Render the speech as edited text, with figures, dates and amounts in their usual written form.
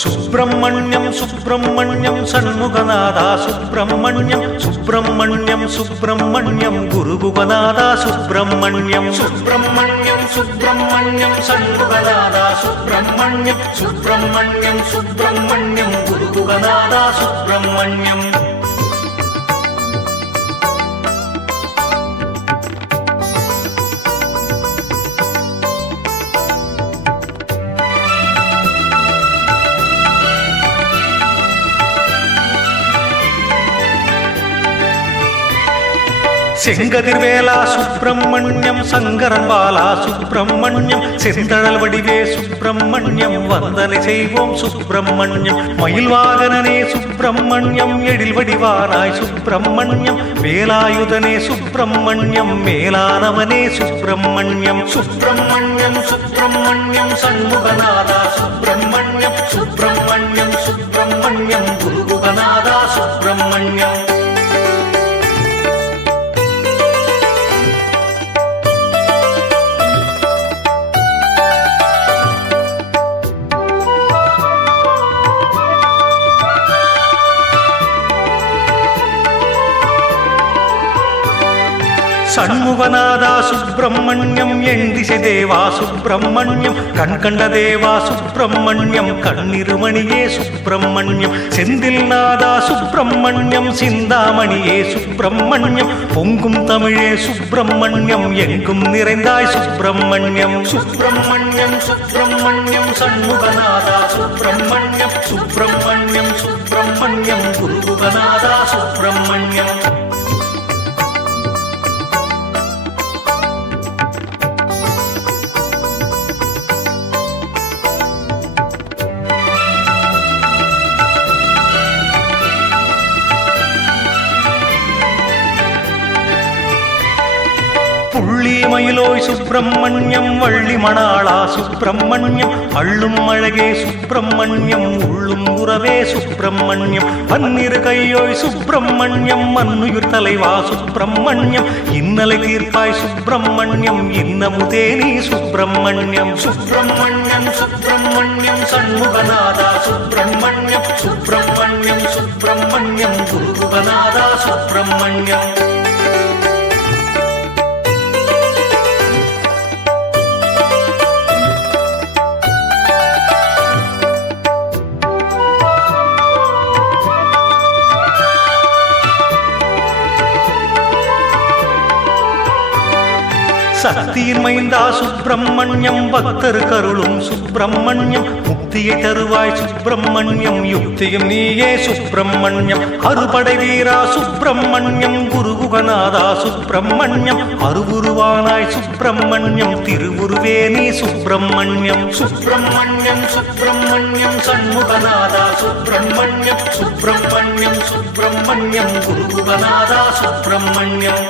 സുബ്രഹ്മണ്യം സുബ്രഹ്മണ്യം ഷൺമുഖനാഥ സുബ്രഹ്മണ്യം സുബ്രഹ്മണ്യം സുബ്രഹ്മണ്യം ഗുരുഗുഹനാഥ സുബ്രഹ്മണ്യം സുബ്രഹ്മണ്യം സുബ്രഹ്മണ്യം ഷൺമുഖനാഥ സുബ്രഹ്മണ്യം സുബ്രഹ്മണ്യം സുബ്രഹ്മണ്യം ഗുരുഗുഹനാഥ സുബ്രഹ്മണ്യം செங்கதிர்வேலா சுப்பிரமணியம் சங்கரன் பாலா சுப்பிரமணியம் செந்தழல் வடிவே சுப்பிரமணியம் வந்தனை செய்வோம் சுப்பிரமணியம் மயில் வாகனனே சுப்பிரமணியம் எழில் வடிவானாய் சுப்பிரமணியம் வேலாயுதனே சுப்பிரமணியம் மேலானவனே சுப்பிரமணியம் சுப்பிரமணியம் சுப்பிரமணியம் சண்முகநாதா சுப்பிரமணியம் சுப்பிரமணியம் சுப்பிரமணியம் குருகுகநாதா சுப்பிரமணியம் ஷண்முகநாதா சுப்பிரமணியம் எண்டிசை தேவா சுப்பிரமணியம் கண்கண்ட தேவா சுப்பிரமணியம் கண்ணிருமணியே சுப்பிரமணியம் செந்தில் நாதா சுப்பிரமணியம் சிந்தாமணியே சுப்பிரமணியம் பொங்கும் தமிழே சுப்பிரமணியம் எங்கும் நிறைந்தாய் சுப்பிரமணியம் சுப்பிரமணியம் சுப்பிரமணியம் ஷண்முகநாதா சுப்பிரமணியம் சுப்பிரமணியம் சுப்பிரமணியம் குருகுகநாதா சுப்பிரமணியம் புள்ளி மயிலோய் சுப்பிரமணியம் வள்ளி மணாளா சுப்பிரமணியம் அள்ளும் அழகே சுப்பிரமணியம் உள்ளும் உறவே சுப்பிரமணியம் பன்னிரு கையோய் சுப்பிரமணியம் மன்னுயிர் தலைவா சுப்பிரமணியம் இன்னலை தீர்ப்பாய் சுப்பிரமணியம் இன்னமுதே நீ சுப்பிரமணியம் சுப்பிரமணியம் சுப்பிரமணியம் ஷண்முகநாதா சுப்பிரமணியம் சுப்பிரமணியம் சுப்பிரமணியம் குருகுகநாதா சுப்பிரமணியம் சக்தியின் மைந்தா சுப்பிரமணியம் பக்தர் கருளும் சுப்பிரமணியம் முக்தியை தருவாய் சுப்பிரமணியம் யுக்தியும் நீயே சுப்பிரமணியம் அறுபடை வீரா சுப்பிரமணியம் குருகுகநாதா சுப்பிரமணியம் அருவுருவானாய் சுப்பிரமணியம் திருவுருவே நீ சுப்பிரமணியம் சுப்பிரமணியம் சுப்பிரமணியம் ஷண்முகநாதா சுப்பிரமணியம் சுப்பிரமணியம் சுப்பிரமணியம் குருகுகநாதா சுப்பிரமணியம்